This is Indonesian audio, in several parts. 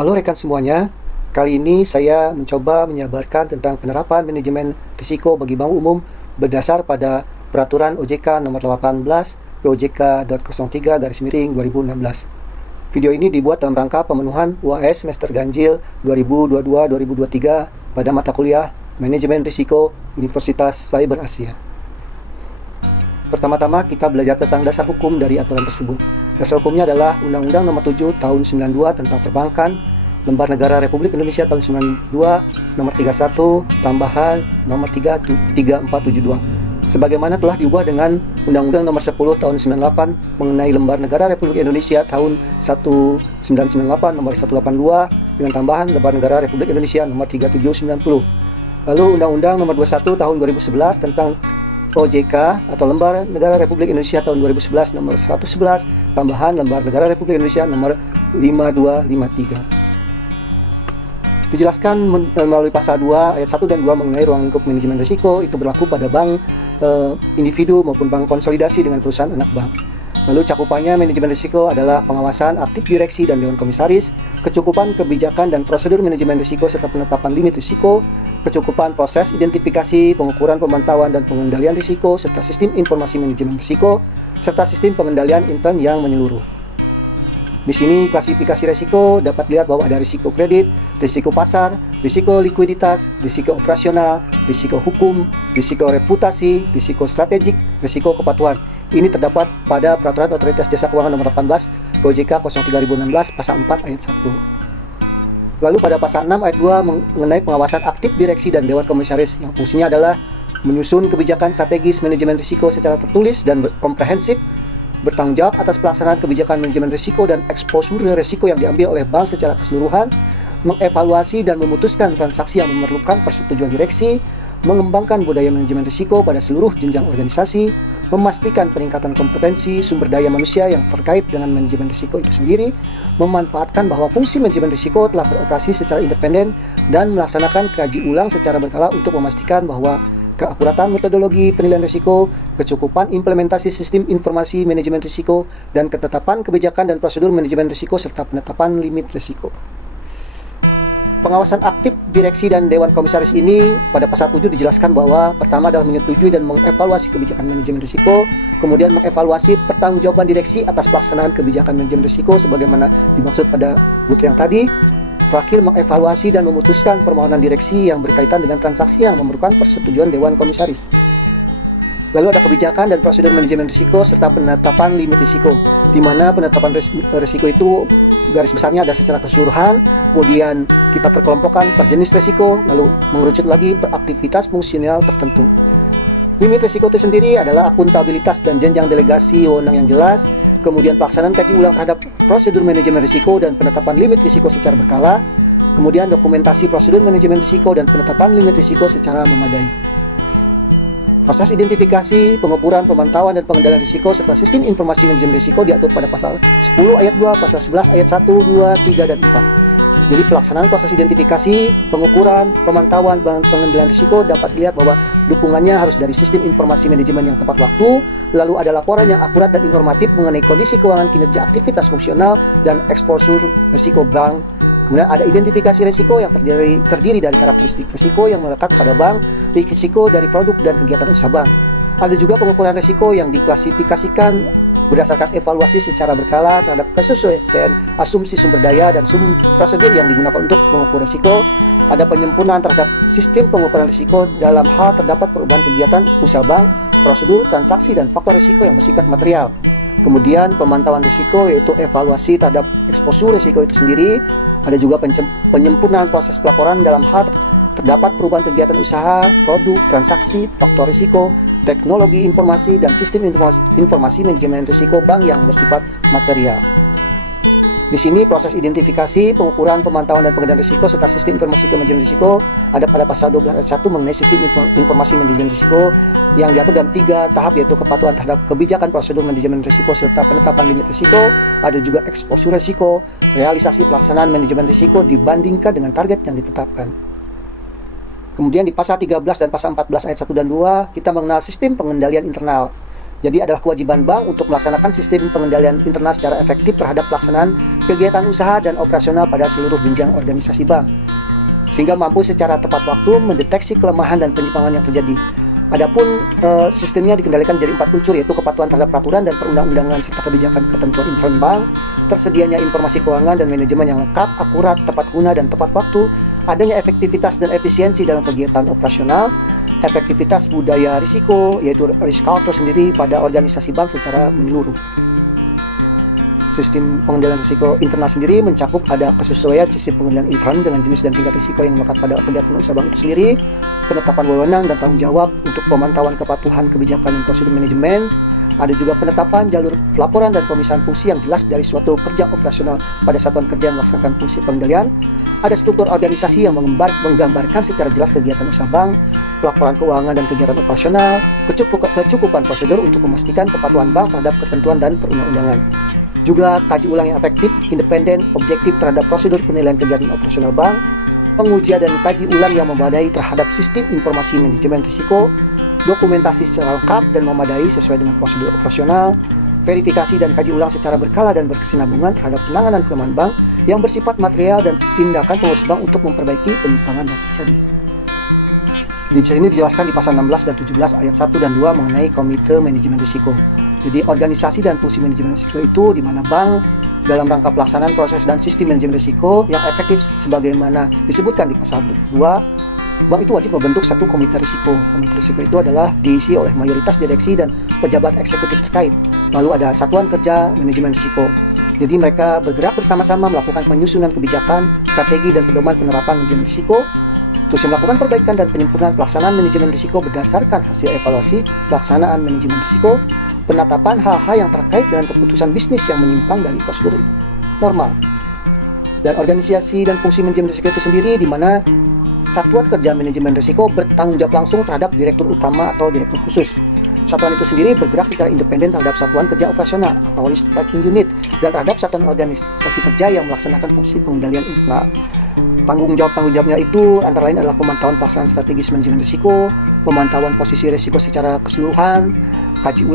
Halo rekan semuanya, kali ini saya mencoba menyabarkan tentang penerapan manajemen risiko bagi bank umum berdasar pada Peraturan OJK nomor 18 POJK.03/2016. Video ini dibuat dalam rangka pemenuhan UAS semester ganjil 2022-2023 pada mata kuliah Manajemen Risiko Universitas Cyber Asia. Pertama-tama kita belajar tentang dasar hukum dari aturan tersebut. Dasar hukumnya adalah Undang-Undang Nomor 7 Tahun 92 tentang Perbankan, Lembar Negara Republik Indonesia Tahun 92, Nomor 31, tambahan Nomor 3472. Sebagaimana telah diubah dengan Undang-Undang Nomor 10 Tahun 98 mengenai Lembar Negara Republik Indonesia Tahun 1998 Nomor 182 dengan tambahan Lembar Negara Republik Indonesia Nomor 3790. Lalu Undang-Undang Nomor 21 Tahun 2011 tentang OJK atau Lembar Negara Republik Indonesia tahun 2011 nomor 111 tambahan Lembar Negara Republik Indonesia nomor 5253. Dijelaskan melalui pasal 2 ayat 1 dan 2 mengenai ruang lingkup manajemen risiko itu berlaku pada bank individu maupun bank konsolidasi dengan perusahaan anak bank. Lalu cakupannya manajemen risiko adalah pengawasan aktif direksi dan dewan komisaris, kecukupan kebijakan dan prosedur manajemen risiko serta penetapan limit risiko, kecukupan proses identifikasi, pengukuran, pemantauan dan pengendalian risiko serta sistem informasi manajemen risiko serta sistem pengendalian intern yang menyeluruh. Di sini klasifikasi risiko dapat dilihat bahwa ada risiko kredit, risiko pasar, risiko likuiditas, risiko operasional, risiko hukum, risiko reputasi, risiko strategik, risiko kepatuhan. Ini terdapat pada Peraturan Otoritas Jasa Keuangan Nomor 18 OJK 03/2016 Pasal 4 Ayat 1. Lalu pada Pasal 6 Ayat 2 mengenai pengawasan aktif direksi dan dewan komisaris yang fungsinya adalah menyusun kebijakan strategis manajemen risiko secara tertulis dan komprehensif, bertanggung jawab atas pelaksanaan kebijakan manajemen risiko dan eksposur risiko yang diambil oleh bank secara keseluruhan, mengevaluasi dan memutuskan transaksi yang memerlukan persetujuan direksi, mengembangkan budaya manajemen risiko pada seluruh jenjang organisasi, memastikan peningkatan kompetensi sumber daya manusia yang terkait dengan manajemen risiko itu sendiri, memanfaatkan bahwa fungsi manajemen risiko telah beroperasi secara independen dan melaksanakan kaji ulang secara berkala untuk memastikan bahwa keakuratan metodologi penilaian risiko, kecukupan implementasi sistem informasi manajemen risiko, dan ketetapan kebijakan dan prosedur manajemen risiko serta penetapan limit risiko. Pengawasan aktif direksi dan dewan komisaris ini pada pasal 7 dijelaskan bahwa pertama adalah menyetujui dan mengevaluasi kebijakan manajemen risiko, kemudian mengevaluasi pertanggungjawaban direksi atas pelaksanaan kebijakan manajemen risiko sebagaimana dimaksud pada butir yang tadi. Terakhir, mengevaluasi dan memutuskan permohonan direksi yang berkaitan dengan transaksi yang memerlukan persetujuan dewan komisaris. Lalu ada kebijakan dan prosedur manajemen risiko serta penetapan limit risiko, di mana penetapan risiko itu garis besarnya ada secara keseluruhan, kemudian kita perkelompokkan per jenis risiko, lalu mengerucut lagi per aktivitas fungsional tertentu. Limit risiko itu sendiri adalah akuntabilitas dan jenjang delegasi wewenang yang jelas, kemudian pelaksanaan kaji ulang terhadap prosedur manajemen risiko dan penetapan limit risiko secara berkala, kemudian dokumentasi prosedur manajemen risiko dan penetapan limit risiko secara memadai. Proses identifikasi, pengukuran, pemantauan, dan pengendalian risiko serta sistem informasi manajemen risiko diatur pada pasal 10 ayat 2, pasal 11 ayat 1, 2, 3, dan 4. Jadi pelaksanaan proses identifikasi, pengukuran, pemantauan, dan pengendalian risiko dapat dilihat bahwa dukungannya harus dari sistem informasi manajemen yang tepat waktu, lalu ada laporan yang akurat dan informatif mengenai kondisi keuangan, kinerja aktivitas fungsional, dan eksposur risiko bank. Kemudian ada identifikasi risiko yang terdiri dari karakteristik risiko yang melekat pada bank, risiko dari produk dan kegiatan usaha bank. Ada juga pengukuran risiko yang diklasifikasikan berdasarkan evaluasi secara berkala terhadap kesesuaian asumsi sumber daya dan prosedur yang digunakan untuk mengukur risiko. Ada penyempurnaan terhadap sistem pengukuran risiko dalam hal terdapat perubahan kegiatan usaha bank, prosedur, transaksi, dan faktor risiko yang bersifat material. Kemudian pemantauan risiko yaitu evaluasi terhadap eksposur risiko itu sendiri. Ada juga penyempurnaan proses pelaporan dalam hal terdapat perubahan kegiatan usaha, produk, transaksi, faktor risiko, teknologi informasi, dan sistem informasi manajemen risiko bank yang bersifat material. Di sini proses identifikasi, pengukuran, pemantauan, dan pengendalian risiko serta sistem informasi manajemen risiko ada pada pasal 12 ayat 1 mengenai sistem informasi manajemen risiko yang diatur dalam 3 tahap, yaitu kepatuhan terhadap kebijakan prosedur manajemen risiko serta penetapan limit risiko. Ada juga eksposur risiko, realisasi pelaksanaan manajemen risiko dibandingkan dengan target yang ditetapkan. Kemudian di pasal 13 dan pasal 14 ayat 1 dan 2 kita mengenal sistem pengendalian internal. Jadi adalah kewajiban bank untuk melaksanakan sistem pengendalian internal secara efektif terhadap pelaksanaan kegiatan usaha dan operasional pada seluruh jenjang organisasi bank, sehingga mampu secara tepat waktu mendeteksi kelemahan dan penyimpangan yang terjadi. Adapun sistemnya dikendalikan dari 4 unsur, yaitu kepatuhan terhadap peraturan dan perundang-undangan serta kebijakan ketentuan intern bank, tersedianya informasi keuangan dan manajemen yang lengkap, akurat, tepat guna, dan tepat waktu, adanya efektivitas dan efisiensi dalam kegiatan operasional, efektivitas budaya risiko, yaitu risk culture sendiri pada organisasi bank secara menyeluruh. Sistem pengendalian risiko internal sendiri mencakup ada kesesuaian sistem pengendalian intern dengan jenis dan tingkat risiko yang melekat pada kegiatan usaha bank itu sendiri, penetapan wewenang dan tanggung jawab untuk pemantauan kepatuhan kebijakan dan prosedur manajemen. Ada juga penetapan jalur pelaporan dan pemisahan fungsi yang jelas dari suatu kerja operasional pada satuan kerja yang melaksanakan fungsi pengendalian. Ada struktur organisasi yang menggambarkan secara jelas kegiatan usaha bank, pelaporan keuangan dan kegiatan operasional, kecukupan prosedur untuk memastikan kepatuhan bank terhadap ketentuan dan perundang-undangan. Juga kaji ulang yang efektif, independen, objektif terhadap prosedur penilaian kegiatan operasional bank, pengujian dan kaji ulang yang memadai terhadap sistem informasi manajemen risiko, dokumentasi secara lengkap dan memadai sesuai dengan prosedur operasional, verifikasi dan kaji ulang secara berkala dan berkesinambungan terhadap penanganan kelemahan bank yang bersifat material dan tindakan pengurus bank untuk memperbaiki penyimpangan yang terjadi. Di sini dijelaskan di pasal 16 dan 17 ayat 1 dan 2 mengenai komite manajemen risiko. Jadi organisasi dan fungsi manajemen risiko itu di mana bank dalam rangka pelaksanaan proses dan sistem manajemen risiko yang efektif sebagaimana disebutkan di pasal 2, bank itu wajib membentuk satu komite risiko. Komite risiko itu adalah diisi oleh mayoritas direksi dan pejabat eksekutif terkait. Lalu ada satuan kerja manajemen risiko. Jadi mereka bergerak bersama-sama melakukan penyusunan kebijakan, strategi dan pedoman penerapan manajemen risiko, terus melakukan perbaikan dan penyempurnaan pelaksanaan manajemen risiko berdasarkan hasil evaluasi pelaksanaan manajemen risiko, penetapan hal-hal yang terkait dengan keputusan bisnis yang menyimpang dari prosedur normal. Dan organisasi dan fungsi manajemen risiko itu sendiri di mana satuan kerja manajemen risiko bertanggung jawab langsung terhadap direktur utama atau direktur khusus. Satuan itu sendiri bergerak secara independen terhadap satuan kerja operasional atau risk taking unit dan terhadap satuan organisasi kerja yang melaksanakan fungsi pengendalian internal. Tanggung jawabnya itu antara lain adalah pemantauan pelaksanaan strategis manajemen risiko, pemantauan posisi risiko secara keseluruhan, kaji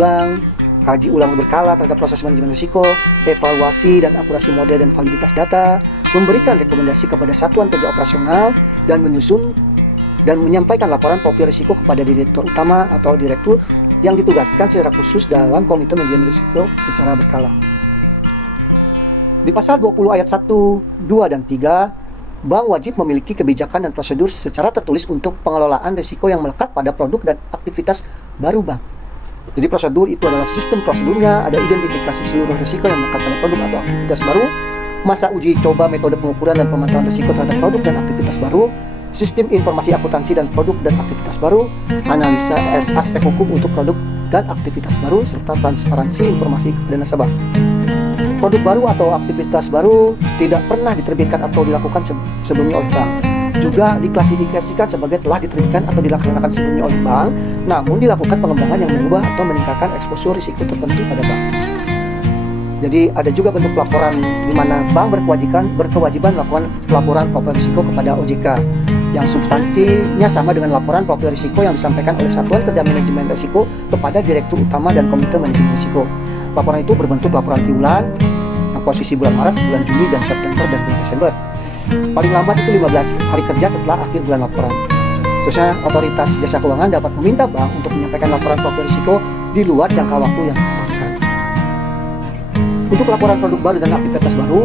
ulang berkala terhadap proses manajemen risiko, evaluasi dan akurasi model dan validitas data, memberikan rekomendasi kepada satuan kerja operasional, dan menyusun dan menyampaikan laporan profil risiko kepada direktur utama atau direktur yang ditugaskan secara khusus dalam komite manajemen risiko secara berkala. Di pasal 20 ayat 1, 2, dan 3, bank wajib memiliki kebijakan dan prosedur secara tertulis untuk pengelolaan risiko yang melekat pada produk dan aktivitas baru bank. Jadi prosedur itu adalah sistem prosedurnya, ada identifikasi seluruh risiko yang melekat pada produk atau aktivitas baru, masa uji coba metode pengukuran dan pemantauan risiko terhadap produk dan aktivitas baru, sistem informasi akuntansi dan produk dan aktivitas baru, analisa aspek hukum untuk produk dan aktivitas baru, serta transparansi informasi kepada nasabah. Produk baru atau aktivitas baru tidak pernah diterbitkan atau dilakukan sebelumnya oleh bank. Juga diklasifikasikan sebagai telah diterbitkan atau dilaksanakan sebelumnya oleh bank, namun dilakukan pengembangan yang mengubah atau meningkatkan eksposur risiko tertentu pada bank. Jadi ada juga bentuk pelaporan di mana bank berkewajiban melakukan pelaporan profil risiko kepada OJK yang substansinya sama dengan laporan profil risiko yang disampaikan oleh Satuan Kerja Manajemen Risiko kepada Direktur Utama dan Komite Manajemen Risiko. Laporan itu berbentuk laporan triwulan yang posisi bulan Maret, bulan Juni, dan September, dan bulan Desember. Paling lambat itu 15 hari kerja setelah akhir bulan laporan. Terusnya, otoritas jasa keuangan dapat meminta bank untuk menyampaikan laporan profil risiko di luar jangka waktu yang ditetapkan. Untuk laporan produk baru dan aktivitas baru,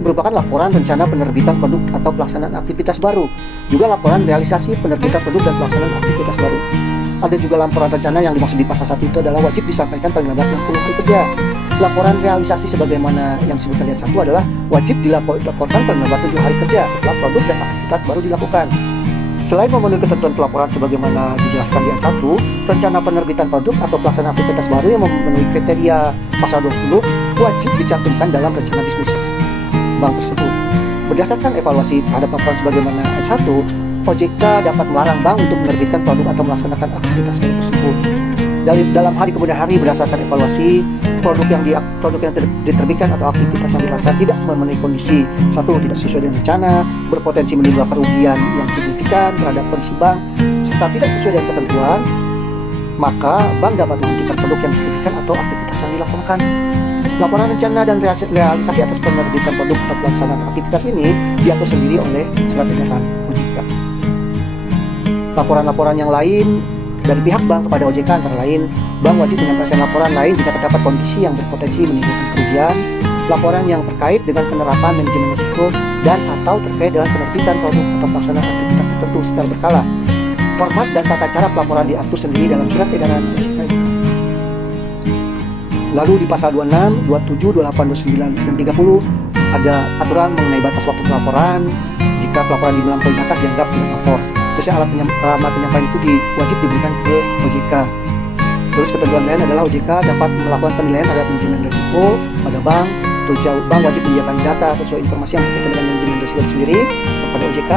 merupakan laporan rencana penerbitan produk atau pelaksanaan aktivitas baru. Juga laporan realisasi penerbitan produk dan pelaksanaan aktivitas baru. Ada juga laporan rencana yang dimaksud di pasal 1 itu adalah wajib disampaikan paling lambat 60 hari kerja. Laporan realisasi sebagaimana yang disebutkan di ayat 1 adalah wajib dilaporkan paling lambat 7 hari kerja setelah produk dan aktivitas baru dilakukan. Selain memenuhi ketentuan pelaporan sebagaimana dijelaskan di ayat 1, rencana penerbitan produk atau pelaksanaan aktivitas baru yang memenuhi kriteria pasal 20 wajib dicantumkan dalam rencana bisnis bank tersebut. Berdasarkan evaluasi terhadap laporan sebagaimana ayat 1, OJK dapat melarang bank untuk menerbitkan produk atau melaksanakan aktivitas baru tersebut. Dalam hari kemudian hari berdasarkan evaluasi, produk yang diterbitkan atau aktivitas yang dilaksanakan tidak memenuhi kondisi: 1. Tidak sesuai dengan rencana, berpotensi menimbulkan kerugian yang signifikan terhadap kondisi bank, serta tidak sesuai dengan ketentuan. maka bank dapat menghentikan produk yang diterbitkan atau aktivitas yang dilaksanakan. Laporan rencana dan realisasi atas penerbitan produk atau pelaksanaan aktivitas ini diatur sendiri oleh surat edaran OJK. Laporan-laporan yang lain dari pihak bank kepada OJK antara lain, bank wajib menyampaikan laporan lain jika terdapat kondisi yang berpotensi menimbulkan kerugian, laporan yang terkait dengan penerapan manajemen risiko dan atau terkait dengan penerbitan produk atau pelaksanaan aktivitas tertentu secara berkala. Format dan tata cara pelaporan diatur sendiri dalam surat edaran OJK itu. Lalu di pasal 26, 27, 28, 29, dan 30 ada aturan mengenai batas waktu pelaporan jika pelaporan di melampaui batas dianggap tidak lapor. Terus alamat penyampaian itu wajib diberikan ke OJK. Terus ketentuan lain adalah OJK dapat melakukan penilaian terhadap manajemen risiko pada bank. Terus bank wajib menyediakan data sesuai informasi yang berkaitan dengan manajemen risiko itu sendiri kepada OJK.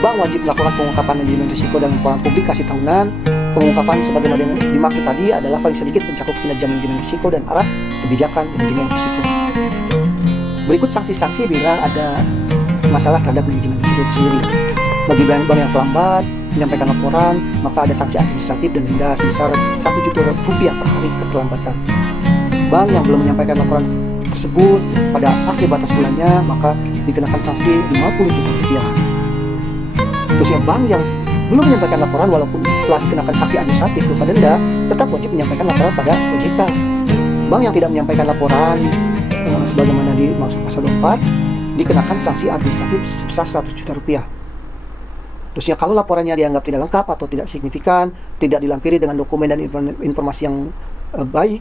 Bank wajib melakukan pengungkapan manajemen risiko dan laporan publikasi tahunan. Pengungkapan sebagaimana yang dimaksud tadi adalah paling sedikit mencakup kinerja manajemen risiko dan arah kebijakan manajemen risiko. Berikut sanksi-sanksi bila ada masalah terhadap manajemen risiko itu sendiri. Bagi bank yang terlambat menyampaikan laporan, maka ada sanksi administratif dan denda sebesar Rp1 juta per hari keterlambatan. Bank yang belum menyampaikan laporan tersebut pada akhir batas bulannya, maka dikenakan sanksi Rp50 juta. Terus bank yang belum menyampaikan laporan walaupun telah dikenakan sanksi administratif berupa denda, tetap wajib menyampaikan laporan pada OJK. Bank yang tidak menyampaikan laporan sebagaimana dimaksud pasal 24 dikenakan sanksi administratif sebesar Rp100 juta. Terusnya kalau laporannya dianggap tidak lengkap atau tidak signifikan, tidak dilampiri dengan dokumen dan informasi yang baik,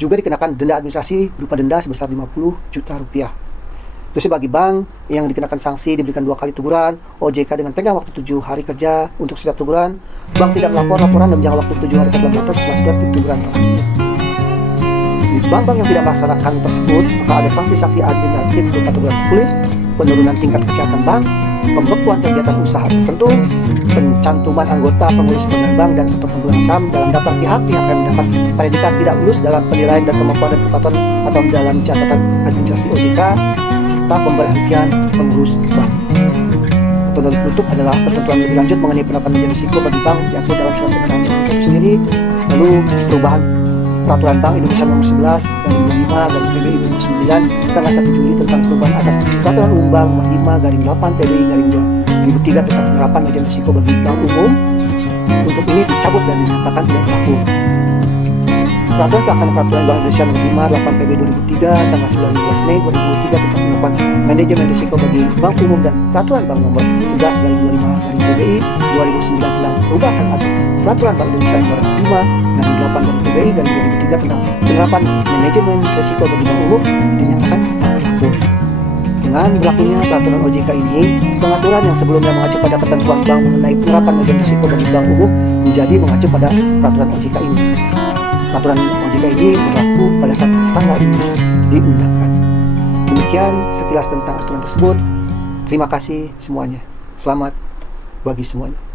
juga dikenakan denda administrasi berupa denda sebesar Rp50 juta. Terus bagi bank yang dikenakan sanksi diberikan 2 kali teguran, OJK dengan tenggang waktu 7 hari kerja untuk setiap teguran. Bank tidak melapor laporan dalam jangka waktu 7 hari keterlambatan setelah surat teguran terakhir. Di bank-bank yang tidak melaksanakan tersebut, maka ada sanksi-sanksi administratif berupa teguran tertulis, penurunan tingkat kesehatan bank, pembekuan kegiatan usaha tertentu, pencantuman anggota pengurus pegawai bank dan atau pemegang saham dalam daftar pihak-pihak yang mendapat predikat tidak lulus dalam penilaian dan kemampuan dan kepatuhan atau dalam catatan administrasi OJK, serta pemberhentian pengurus bank. Atau dari penutup adalah ketentuan lebih lanjut mengenai penerapan manajemen risiko bagi bank diatur dalam surat edaran OJK itu sendiri. Lalu perubahan Peraturan Bank Indonesia Nomor 11 garing 25 garing PBI 2009 tanggal 1 Juli tentang perubahan atas Peraturan Umum Bank Nomor 5 garing 8 PBI garing 2003 tentang penerapan manajemen risiko bagi bank umum. Untuk ini dicabut dan dinyatakan tidak berlaku. Peraturan Pelaksana Peraturan Bank Indonesia Nomor 5 8 PBI 2003 tanggal 19 Mei 2003 tentang penerapan manajemen risiko bagi bank umum dan Peraturan Bank Nomor 11 garing 25 garing PBI 2009 tentang perubahan atas Peraturan Bank Indonesia Nomor 5 garing 8 garing PBI garing 2003 tentang penerapan manajemen risiko bagi bank umum dinyatakan tetap berlaku. Dengan berlakunya peraturan OJK ini, pengaturan yang sebelumnya mengacu pada ketentuan bank mengenai penerapan manajemen risiko bagi bank umum menjadi mengacu pada peraturan OJK ini. Peraturan OJK ini berlaku pada saat tanggal ini diundangkan. Demikian sekilas tentang aturan tersebut. Terima kasih semuanya. Selamat bagi semuanya.